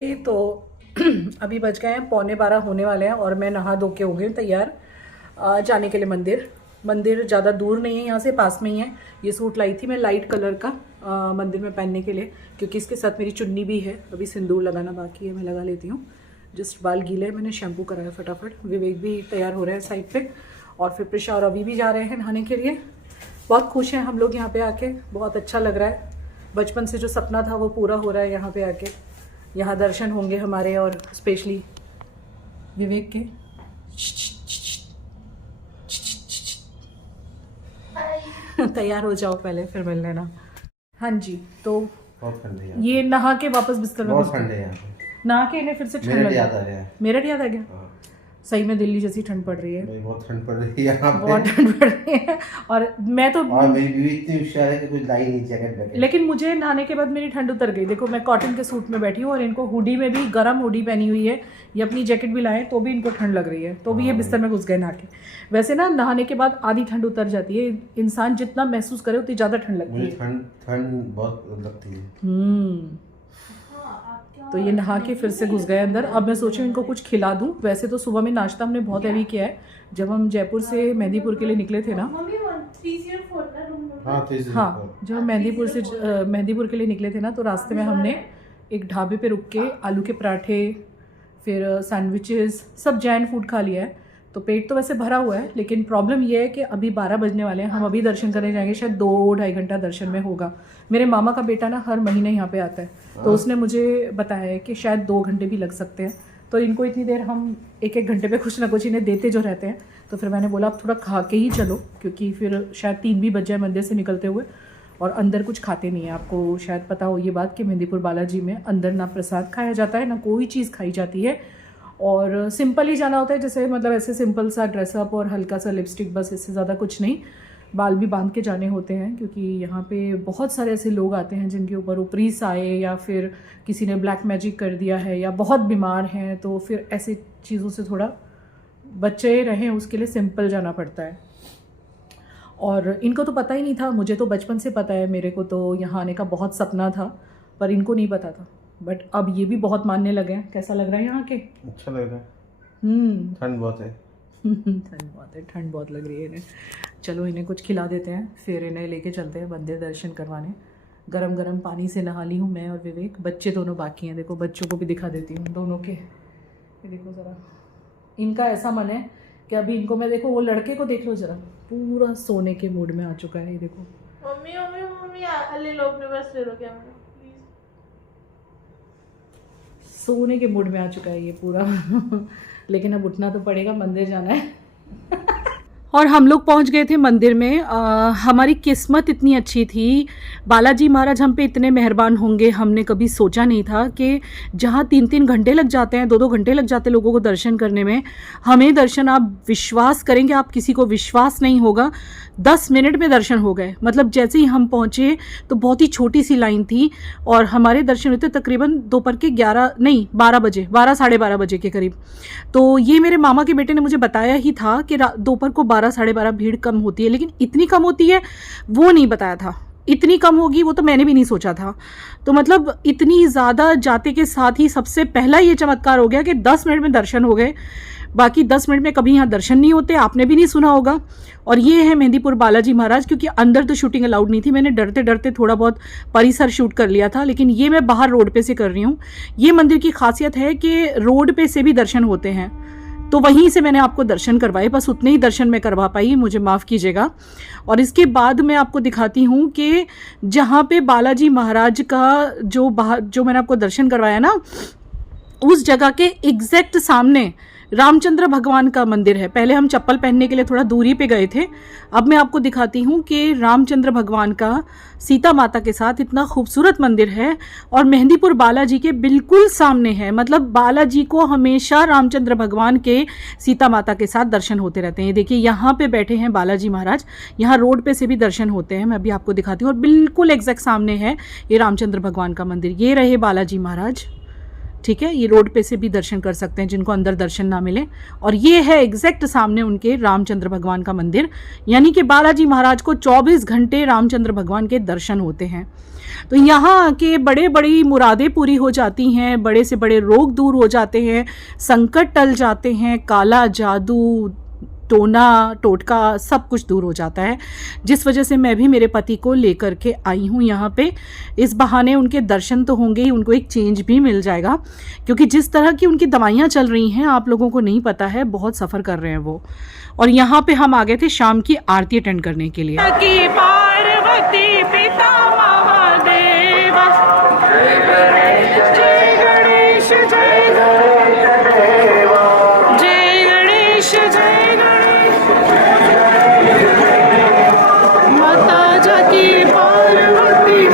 तो अभी बज गए हैं 11:15 होने वाले हैं और मैं नहा धो के हो गई हूँ तैयार जाने के लिए मंदिर ज़्यादा दूर नहीं है, यहाँ से पास में ही है। ये सूट लाई थी मैं लाइट कलर का मंदिर में पहनने के लिए, क्योंकि इसके साथ मेरी चुन्नी भी है। अभी सिंदूर लगाना बाकी है, मैं लगा लेती हूँ। जस्ट बाल गीले हैं, मैंने शैम्पू कराया फटाफट। विवेक भी तैयार हो रहे हैं साइड पे, और फिर प्रिशा और अभी भी जा रहे हैं नहाने के लिए। बहुत खुश हैं हम लोग यहाँ पे आके, बहुत अच्छा लग रहा है। बचपन से जो सपना था वो पूरा हो रहा है यहाँ पे आके। यहाँ दर्शन होंगे हमारे, और स्पेशली विवेक के। तैयार हो जाओ पहले, फिर मिल लेना। हाँ जी, तो बहुत ठंड है ये नहा के वापस बिस्तर में बहुत ठंड है यहाँ पे। नहा के इन्हें फिर से ठंड मेरठ याद आ गया। मेरठ याद आ गया। हाँ। सही में दिल्ली जैसी ठंड पड़ रही है, भाई बहुत ठंड पड़ रही है यहाँ पे। बहुत ठंड पड़ रही है। और मैं तो और मेरी बीवी इतनी होशियार है कि कुछ लाई नहीं जैकेट वैकेट। लेकिन मुझे नहाने के बाद मेरी ठंड उतर गई। देखो मैं कॉटन के सूट में बैठी हूँ और इनको हुडी में भी, गर्म हुडी पहनी हुई है। ये अपनी जैकेट भी लाए तो भी इनको ठंड लग रही है, तो भी ये बिस्तर में घुस गए नहा के। वैसे ना नहाने के बाद आधी ठंड उतर जाती है, इंसान जितना महसूस करे उतनी ज़्यादा ठंड लगती है। मुझे ठंड बहुत लगती है। तो ये नहा के फिर से घुस गए अंदर। अब मैं सोचूं इनको कुछ खिला दूं। वैसे तो सुबह में नाश्ता हमने बहुत हैवी किया है। जब हम जयपुर से मेहंदीपुर के लिए निकले थे ना, हाँ, जब हम मेहंदीपुर के लिए निकले थे ना, तो रास्ते में हमने एक ढाबे पे रुक के आलू के पराठे, फिर सैंडविचेस, सब जैन फूड खा लिया है। तो पेट तो वैसे भरा हुआ है, लेकिन प्रॉब्लम ये है कि अभी 12 बजने वाले हैं। हम अभी दर्शन करने जाएंगे, शायद 2-2.5 घंटा दर्शन में होगा। मेरे मामा का बेटा ना हर महीने यहाँ पे आता है, तो उसने मुझे बताया है कि शायद 2 घंटे भी लग सकते हैं। तो इनको इतनी देर हम 1-1 घंटे पे कुछ ना कुछ इन्हें देते जो रहते हैं। तो फिर मैंने बोला अब थोड़ा खा के ही चलो, क्योंकि फिर शायद 3 भी बज जाए मंदिर से निकलते हुए, और अंदर कुछ खाते नहीं है। आपको शायद पता हो ये बात कि मेहंदीपुर बालाजी में अंदर ना प्रसाद खाया जाता है, ना कोई चीज़ खाई जाती है, और सिंपल ही जाना होता है। जैसे मतलब ऐसे सिंपल सा ड्रेसअप और हल्का सा लिपस्टिक, बस, इससे ज़्यादा कुछ नहीं। बाल भी बांध के जाने होते हैं, क्योंकि यहाँ पे बहुत सारे ऐसे लोग आते हैं जिनके ऊपर ऊपरी साए, या फिर किसी ने ब्लैक मैजिक कर दिया है, या बहुत बीमार हैं। तो फिर ऐसी चीज़ों से थोड़ा बचे रहें, उसके लिए सिंपल जाना पड़ता है। और इनको तो पता ही नहीं था, मुझे तो बचपन से पता है। मेरे को तो यहाँ आने का बहुत सपना था, पर इनको नहीं पता था। बट अब ये भी बहुत मानने लगे हैं। कैसा लग रहा है यहाँ के? अच्छा लग रहा है। ठंड बहुत है। ठंड बहुत लग रही है इन्हें। चलो इन्हें कुछ खिला देते हैं, फिर इन्हें लेके चलते हैं मंदिर दर्शन करवाने। गरम गरम पानी से नहा ली हूँ मैं और विवेक। बच्चे दोनों बाकी हैं, देखो बच्चों को भी दिखा देती हूँ दोनों के। ये देखो ज़रा, इनका ऐसा मन है कि अभी इनको मैं, देखो वो लड़के को देख लो ज़रा, पूरा सोने के मूड में आ चुका है। ये देखो मम्मी मम्मी मम्मी ले लो अपने पास, ले लो कैमरा प्लीज। सोने के मूड में आ चुका है ये पूरा। लेकिन अब उठना तो पड़ेगा, मंदिर जाना है। और हम लोग पहुंच गए थे मंदिर में। हमारी किस्मत इतनी अच्छी थी, बालाजी महाराज हम पे इतने मेहरबान होंगे, हमने कभी सोचा नहीं था कि जहां 3-3 घंटे लग जाते हैं, 2-2 घंटे लग जाते हैं लोगों को दर्शन करने में, हमें दर्शन, आप विश्वास करेंगे, आप किसी को विश्वास नहीं होगा, 10 मिनट में दर्शन हो गए। मतलब जैसे ही हम पहुँचे तो बहुत ही छोटी सी लाइन थी, और हमारे दर्शन हुए थे तकरीबन दोपहर के 12 बजे, 12-12:30 बजे के करीब। तो ये मेरे मामा के बेटे ने मुझे बताया ही था कि दोपहर को 12-12:30 भीड़ कम होती है, लेकिन इतनी कम होती है वो नहीं बताया था। इतनी कम होगी वो तो मैंने भी नहीं सोचा था। तो मतलब इतनी ज़्यादा जाते के साथ ही सबसे पहला ये चमत्कार हो गया कि 10 मिनट में दर्शन हो गए। बाकी 10 मिनट में कभी यहाँ दर्शन नहीं होते, आपने भी नहीं सुना होगा। और ये है मेहंदीपुर बालाजी महाराज, क्योंकि अंदर तो शूटिंग अलाउड नहीं थी, मैंने डरते डरते थोड़ा बहुत परिसर शूट कर लिया था, लेकिन ये मैं बाहर रोड पे से कर रही हूँ। ये मंदिर की खासियत है कि रोड पे से भी दर्शन होते हैं, तो वहीं से मैंने आपको दर्शन करवाए, बस उतने ही दर्शन मैं करवा पाई, मुझे माफ़ कीजिएगा। और इसके बाद मैं आपको दिखाती हूँ कि जहाँ पे बालाजी महाराज का जो मैंने आपको दर्शन करवाया ना, उस जगह के एग्जैक्ट सामने रामचंद्र भगवान का मंदिर है। पहले हम चप्पल पहनने के लिए थोड़ा दूरी पे गए थे, अब मैं आपको दिखाती हूँ कि रामचंद्र भगवान का सीता माता के साथ इतना खूबसूरत मंदिर है, और मेहंदीपुर बालाजी के बिल्कुल सामने है। मतलब बालाजी को हमेशा रामचंद्र भगवान के सीता माता के साथ दर्शन होते रहते हैं। देखिए यहाँ पे बैठे हैं बालाजी महाराज, यहाँ रोड पे से भी दर्शन होते हैं, मैं अभी आपको दिखाती हूँ। और बिल्कुल एग्जैक्ट सामने है ये रामचंद्र भगवान का मंदिर। ये रहे बालाजी महाराज, ठीक है, ये रोड पे से भी दर्शन कर सकते हैं जिनको अंदर दर्शन ना मिले। और ये है एग्जैक्ट सामने उनके रामचंद्र भगवान का मंदिर, यानी कि बालाजी महाराज को 24 घंटे रामचंद्र भगवान के दर्शन होते हैं। तो यहाँ के बड़े बड़ी मुरादें पूरी हो जाती हैं, बड़े से बड़े रोग दूर हो जाते हैं, संकट टल जाते हैं, काला जादू, टोना टोटका सब कुछ दूर हो जाता है। जिस वजह से मैं भी मेरे पति को लेकर के आई हूँ यहाँ पे। इस बहाने उनके दर्शन तो होंगे ही, उनको एक चेंज भी मिल जाएगा, क्योंकि जिस तरह की उनकी दवाइयाँ चल रही हैं आप लोगों को नहीं पता है, बहुत सफ़र कर रहे हैं वो। और यहाँ पे हम आ गए थे शाम की आरती अटेंड करने के लिए। पार्वती पिता महादेव, जय गणेश जय गणेश जय गणेश जय गणेश, माता जाकी पार्वती।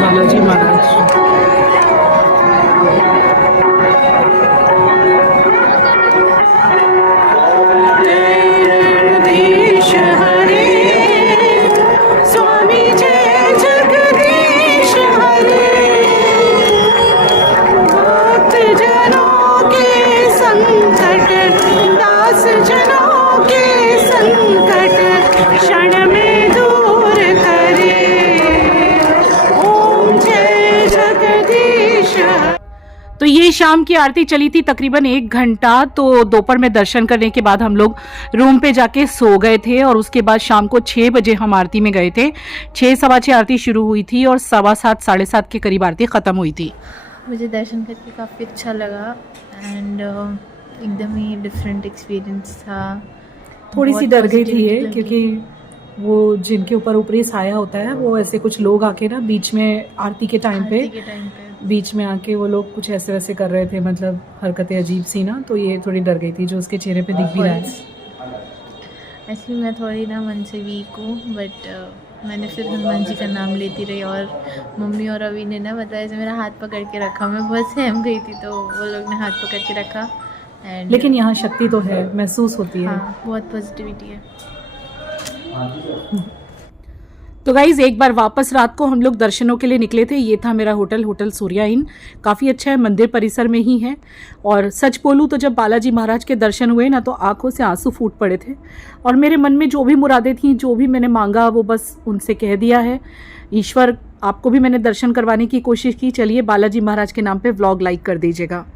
बालाजी महाराज। तो ये शाम की आरती चली थी तकरीबन 1 घंटा। तो दोपहर में दर्शन करने के बाद हम लोग रूम पे जाके सो गए थे और उसके बाद शाम को 6 बजे हम आरती में गए थे। 6 सवा 6 आरती शुरू हुई थी और 7:15 साढ़े 7 के करीब आरती ख़त्म हुई थी। मुझे दर्शन करके काफ़ी अच्छा लगा एंड एकदम ही डिफरेंट एक्सपीरियंस था। थोड़ी सी डर गई थी ये, क्योंकि वो जिनके ऊपर ऊपरी साया होता है वो ऐसे कुछ लोग आके ना बीच में आरती के टाइम पे बीच में आके वो लोग कुछ ऐसे वैसे कर रहे थे, मतलब हरकतें अजीब सी ना, तो ये थोड़ी डर गई थी, जो उसके चेहरे पे दिख भी रहा है। एक्चुअली मैं थोड़ी ना मन से वीक हूँ, बट मैंने फिर हनुमान जी का नाम लेती रही, और मम्मी और अभी ने ना मतलब ऐसे मेरा हाथ पकड़ के रखा। मैं बहुत सहम गई थी, तो वो लोग ने हाथ पकड़ के रखा। एंड लेकिन यहाँ शक्ति तो है, महसूस होती है। हाँ, बहुत पॉजिटिविटी है। तो गाइज़ एक बार वापस रात को हम लोग दर्शनों के लिए निकले थे। ये था मेरा होटल सूर्या इन। काफ़ी अच्छा है, मंदिर परिसर में ही है। और सच बोलूँ तो जब बालाजी महाराज के दर्शन हुए ना, तो आंखों से आंसू फूट पड़े थे, और मेरे मन में जो भी मुरादें थी, जो भी मैंने मांगा, वो बस उनसे कह दिया है। ईश्वर, आपको भी मैंने दर्शन करवाने की कोशिश की। चलिए बालाजी महाराज के नाम पे व्लॉग लाइक कर दीजिएगा।